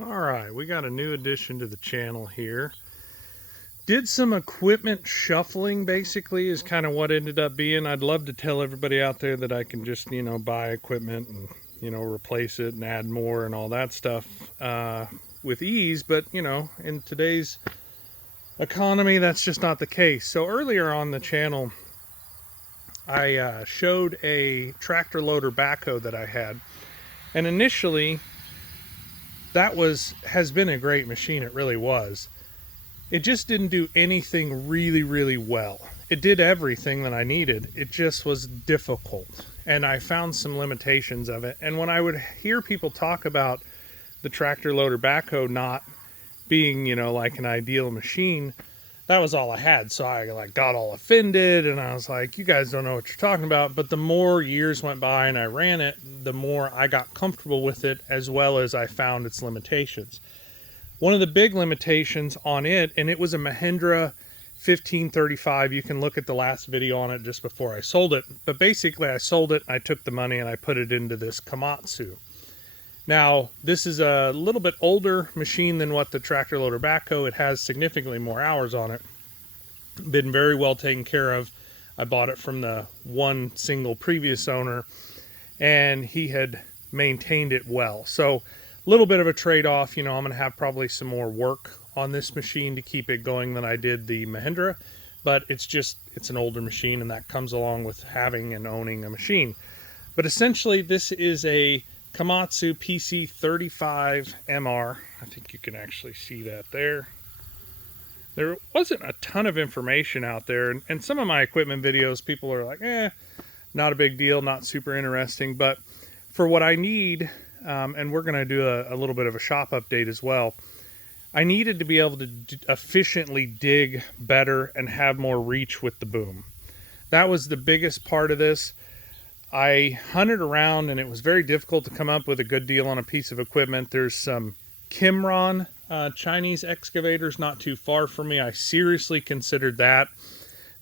Alright, we got a new addition to the channel here. Did some equipment shuffling, basically, is kind of what ended up being. I'd love to tell everybody out there that I can just, buy equipment and, replace it and add more and all that stuff with ease. But, in today's economy, that's just not the case. So earlier on the channel, I showed a tractor loader backhoe that I had. And initially, that has been a great machine. It really was. It just didn't do anything really well. It did everything that I needed. It just was difficult, and I found some limitations of it. And when I would hear people talk about the tractor loader backhoe not being, like an ideal machine, that was all I had. So I got all offended, and I was like, you guys don't know what you're talking about. But the more years went by and I ran it, the more I got comfortable with it, as well as I found its limitations. One of the big limitations on it, and it was a Mahindra 1535. You can look at the last video on it just before I sold it. But basically I sold it, I took the money, and I put it into this Komatsu. Now, this is a little bit older machine than what the tractor loader backhoe. It has significantly more hours on it. Been very well taken care of. I bought it from the one single previous owner, and he had maintained it well. So a little bit of a trade-off. I'm going to have probably some more work on this machine to keep it going than I did the Mahindra, but it's an older machine, and that comes along with having and owning a machine. But essentially, this is a Komatsu PC 35 MR. I think you can actually see that there. There wasn't a ton of information out there, and some of my equipment videos, people are like, not a big deal, not super interesting. But for what I need, and we're going to do a little bit of a shop update as well, I needed to be able to efficiently dig better and have more reach with the boom. That was the biggest part of this. I hunted around, and it was very difficult to come up with a good deal on a piece of equipment. There's some Kimron Chinese excavators not too far from me. I seriously considered that.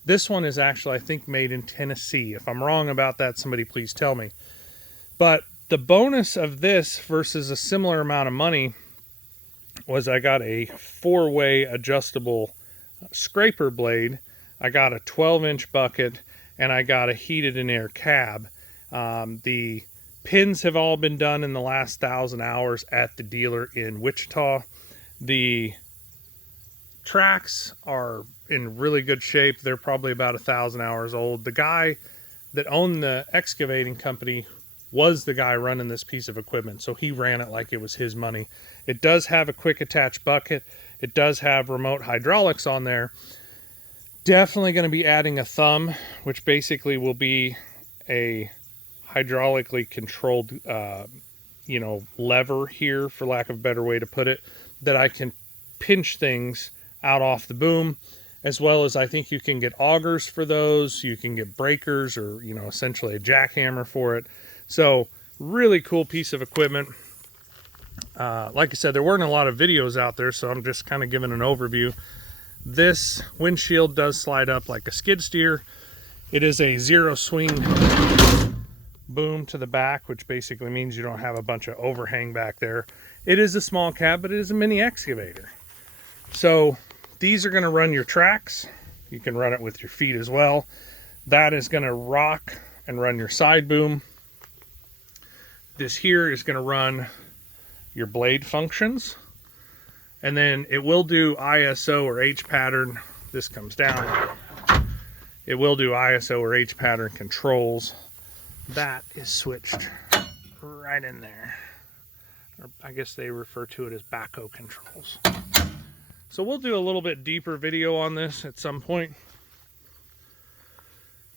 This one is actually, I think, made in Tennessee. If I'm wrong about that, somebody please tell me. But the bonus of this versus a similar amount of money was I got a 4-way adjustable scraper blade. I got a 12-inch bucket, and I got a heated and air cab. The pins have all been done in the last 1,000 hours at the dealer in Wichita. The tracks are in really good shape. They're probably about 1,000 hours old. The guy that owned the excavating company was the guy running this piece of equipment, so he ran it like it was his money. It does have a quick attach bucket. It does have remote hydraulics on there. Definitely going to be adding a thumb, which basically will be a hydraulically controlled lever here, for lack of a better way to put it, that I can pinch things out off the boom, as well as I think you can get augers for those. You can get breakers, or essentially a jackhammer for it. So really cool piece of equipment. Like I said, there weren't a lot of videos out there, so I'm just kind of giving an overview. This windshield does slide up like a skid steer. It is a zero swing boom to the back, which basically means you don't have a bunch of overhang back there. It is a small cab, but it is a mini excavator. So these are going to run your tracks. You can run it with your feet as well. That is going to rock and run your side boom. This here is going to run your blade functions. And then it will do ISO or H pattern. This comes down. It will do ISO or H pattern controls. That is switched right in there. Or I guess they refer to it as backhoe controls. So we'll do a little bit deeper video on this at some point.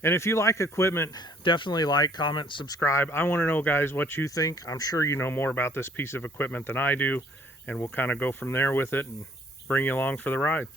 And if you like equipment, definitely like, comment, subscribe. I want to know, guys, what you think. I'm sure you know more about this piece of equipment than I do, and we'll kind of go from there with it and bring you along for the ride.